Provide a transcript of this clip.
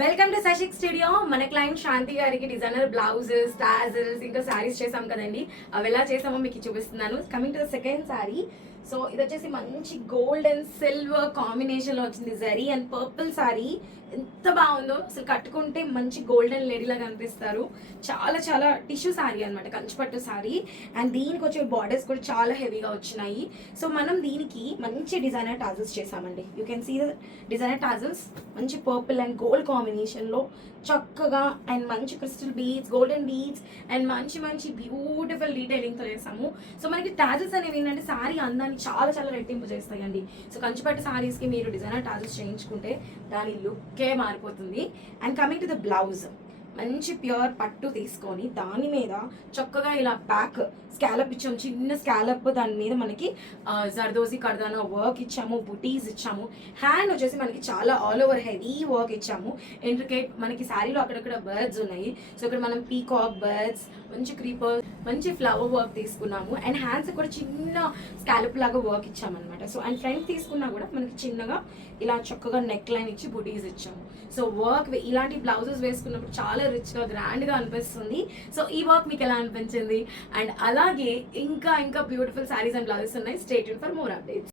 Welcome to Sashik studio. మన client Shanti గారికి designer blouses, tassels ఇంకా శారీస్ చేసాం కదండి. అవి ఎలా చేసామో మీకు చూపిస్తున్నాను. Coming to the second sari. So ఇది వచ్చేసి మంచి గోల్డ్ అండ్ సిల్వర్ కాంబినేషన్ లో వచ్చింది. జరీ అండ్ పర్పుల్ శారీ ఎంత బాగుందో, అసలు కట్టుకుంటే మంచి గోల్డెన్ లేడీ లాగా అనిపిస్తారు. చాలా చాలా టిష్యూ శారీ అనమాట, కంచిపట్టు శారీ. అండ్ దీనికి వచ్చే బార్డర్స్ కూడా చాలా హెవీగా వచ్చినాయి. సో మనం దీనికి మంచి డిజైనర్ టాజల్స్ చేసామండి. You can see the designer tassels మంచి పర్పుల్ అండ్ గోల్డ్ కాంబినేషన్ లో చక్కగా అండ్ మంచి crystal beads, golden beads and మంచి మంచి బ్యూటిఫుల్ డీటెయిలింగ్ తో చేసాము. సో మనకి టాజల్స్ అనేవి ఏంటంటే శారీ అందాన్ని చాలా చాలా రెట్టింపు చేస్తాయండి. సో కంచిపట్టు శారీస్ కి మీరు డిజైనర్ టాజల్స్ చేయించుకుంటే దాని లుక్కే మారిపోతుంది. And coming to the blouse, మంచి ప్యూర్ పట్టు తీసుకొని దాని మీద చక్కగా ఇలా బ్యాక్ స్కాలప్ ఇచ్చాము, చిన్న స్కాలప్. దాని మీద మనకి జర్దోజీ కర్దానా వర్క్ ఇచ్చాము, బుటీస్ ఇచ్చాము. హ్యాండ్ వచ్చేసి మనకి చాలా ఆల్ ఓవర్ హెవీ వర్క్ ఇచ్చాము. ఇంట్రికేట్ మనకి శారీలో అక్కడక్కడ బర్డ్స్ ఉన్నాయి. సో ఇక్కడ మనం పీకాక్ బర్డ్స్, మంచి క్రీపర్, మంచి ఫ్లవర్ వర్క్ తీసుకున్నాము. అండ్ హ్యాండ్స్ కూడా చిన్న స్కాలప్ లాగా వర్క్ ఇచ్చామన్నమాట. సో అండ్ ఫ్రంట్ తీసుకున్నా కూడా మనకి చిన్నగా ఇలా చక్కగా నెక్ లైన్ ఇచ్చి బుటీస్ ఇచ్చాము. సో వర్క్ ఇలాంటి బ్లౌజెస్ వేసుకున్నప్పుడు చాలా రిచ్గా గ్రాండ్గా అనిపిస్తుంది. సో ఈ వర్క్ మీకు ఎలా అనిపించింది? అండ్ అలాగే ఇంకా ఇంకా బ్యూటిఫుల్ శారీస్ అండ్ బ్లౌజెస్ ఉన్నాయి. Stay tune for more updates.